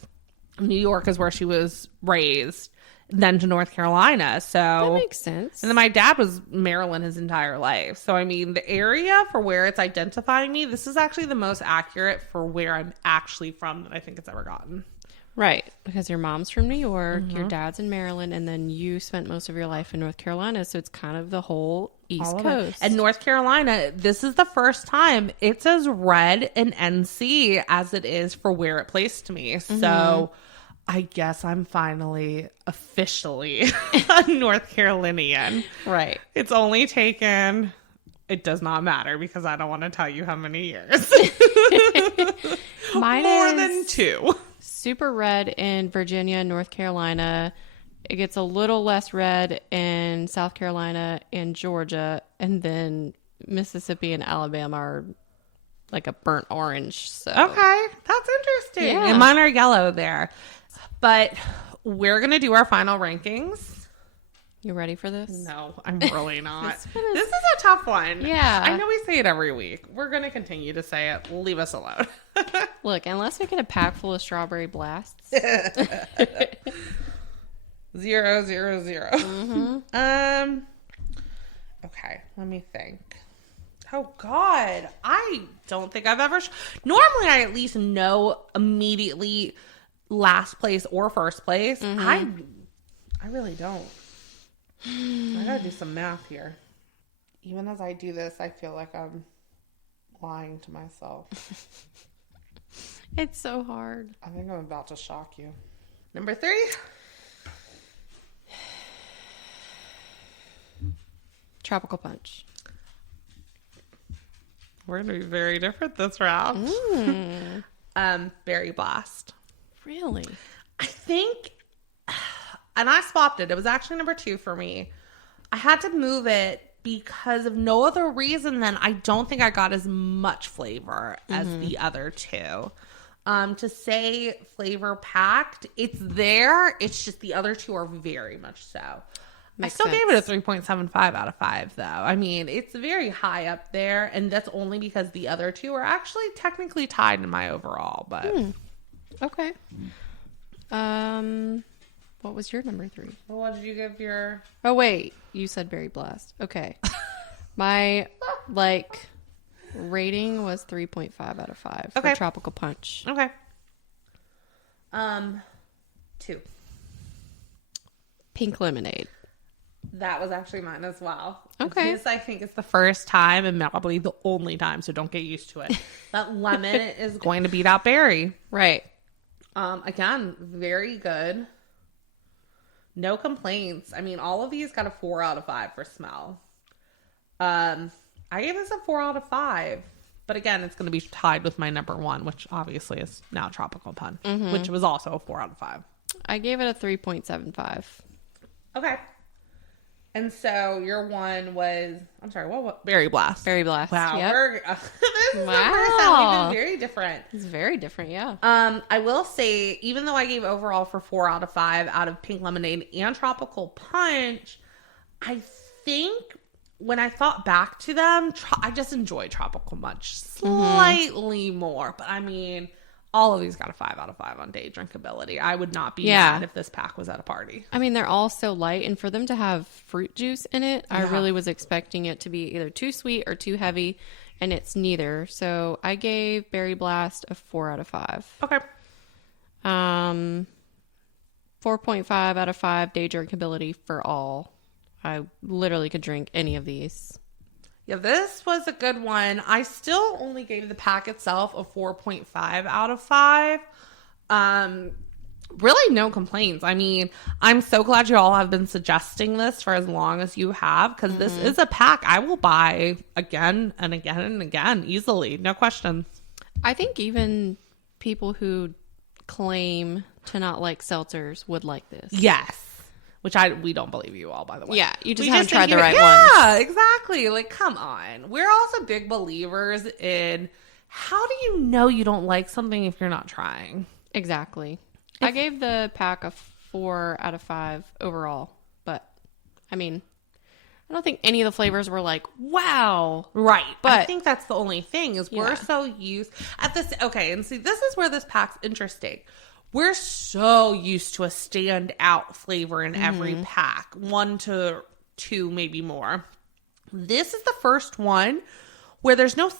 New York is where she was raised, then to North Carolina. So That makes sense. And then my dad was Maryland his entire life. So, I mean, the area for where it's identifying me, this is actually the most accurate for where I'm actually from that I think it's ever gotten. Right, because your mom's from New York, your dad's in Maryland, and then you spent most of your life in North Carolina, so it's kind of the whole East Coast. And North Carolina, this is the first time it's as red in NC as it is for where it placed me. So I guess I'm finally officially a North Carolinian. Right. It's only taken, it does not matter because I don't want to tell you how many years. Mine More is than 2. super red in Virginia and North Carolina. It gets a little less red in South Carolina and Georgia, and then Mississippi and Alabama are like a burnt orange. So Okay, that's interesting. Yeah. And mine are yellow there. But we're going to do our final rankings. You ready for this? No, I'm really not. This one is- This is a tough one. Yeah. I know we say it every week. We're going to continue to say it. Leave us alone. Look, unless we get a pack full of strawberry blasts. 0, 0, 0. Okay, let me think. Oh God, I don't think I've ever. Normally, I at least know immediately last place or first place. I really don't. I gotta do some math here. Even as I do this, I feel like I'm lying to myself. It's so hard. I think I'm about to shock you. Number 3. Tropical Punch. We're gonna be very different this round. Berry Blast. Really? I think, and I swapped it. It was actually number 2 for me. I had to move it because of no other reason than I don't think I got as much flavor as the other 2. To say flavor packed, it's there. It's just the other 2 are very much so. Makes I still sense. gave it a 3.75 out of 5, though. I mean, it's very high up there, and that's only because the other 2 are actually technically tied in my overall. But Okay. What was your number 3? well, what did you give your? Oh wait, you said Berry Blast. Okay. My rating was 3.5 out of 5 Okay. for Tropical Punch. Okay. 2. Pink Lemonade. That was actually mine as well. Okay. This, I think, is the first time and probably the only time, so don't get used to it. That lemon is going to beat out berry. Right. Again, very good. No complaints. I mean, all of these got a 4 out of 5 for smell. I gave this a 4 out of 5. But again, it's going to be tied with my number 1, which obviously is now Tropical Punch, which was also a 4 out of 5. I gave it a 3.75. Okay. And so your 1 was, I'm sorry, what? Berry Blast. Berry Blast. Wow. Yep. This is the first time we've been very different. It's very different, yeah. I will say, even though I gave overall for 4 out of 5 out of Pink Lemonade and Tropical Punch, I think when I thought back to them, I just enjoy Tropical Punch slightly more. But I mean, all of these got a 5 out of 5 on day drinkability. I would not be mad if this pack was at a party. I mean, they're all so light, and for them to have fruit juice in it, I really was expecting it to be either too sweet or too heavy, and it's neither. So I gave Berry Blast a 4 out of 5. Okay. 4.5 out of 5 day drinkability for all. I literally could drink any of these. Yeah, this was a good one. I still only gave the pack itself a 4.5 out of 5. Really no complaints. I mean, I'm so glad you all have been suggesting this for as long as you have, because this is a pack I will buy again and again and again easily. No questions. I think even people who claim to not like seltzers would like this. Yes. Which we don't believe you all, by the way. Yeah, you just We haven't tried think the right Yeah, ones. exactly. Like, come on. We're also big believers in how do you know you don't like something if you're not trying? Exactly. I gave the pack a 4 out of 5 overall, but I mean, I don't think any of the flavors were like, wow. Right. But I think that's the only thing is we're so used at this. Okay. And see, this is where this pack's interesting. We're so used to a standout flavor in every pack, 1 to 2, maybe more. This is the first one where there's no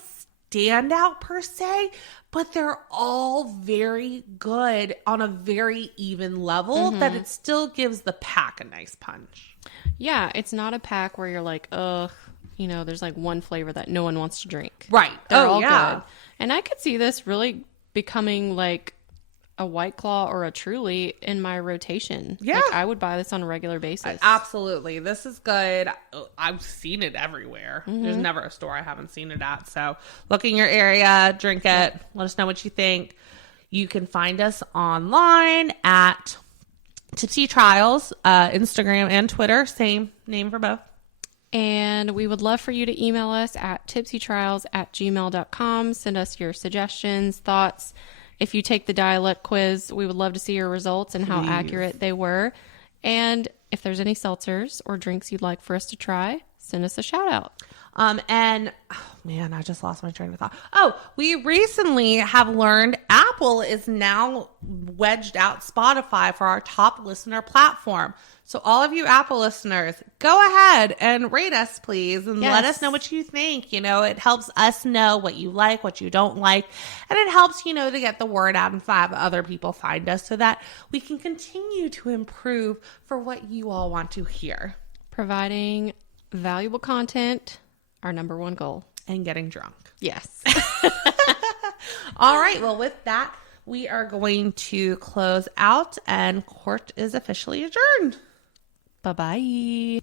standout per se, but they're all very good on a very even level that it still gives the pack a nice punch. Yeah, it's not a pack where you're like, ugh, you know, there's like one flavor that no one wants to drink. Right. They're all good. And I could see this really becoming like a White Claw or a Truly in my rotation. Yeah. Like, I would buy this on a regular basis. Absolutely. This is good. I've seen it everywhere. There's never a store I haven't seen it at. So look in your area, drink it. Let us know what you think. You can find us online at Tipsy Trials, Instagram and Twitter. Same name for both. And we would love for you to email us at tipsytrials@gmail.com. Send us your suggestions, thoughts. If you take the dialect quiz, we would love to see your results and how accurate they were. And if there's any seltzers or drinks you'd like for us to try, send us a shout out. And oh man, I just lost my train of thought. Oh, we recently have learned Apple is now wedged out Spotify for our top listener platform. So all of you Apple listeners, go ahead and rate us, please, and let us know what you think. You know, it helps us know what you like, what you don't like, and it helps, you know, to get the word out and have other people find us so that we can continue to improve for what you all want to hear. Providing valuable content, our number one goal. And getting drunk. Yes. All right. Well, with that, we are going to close out and court is officially adjourned. Bye-bye.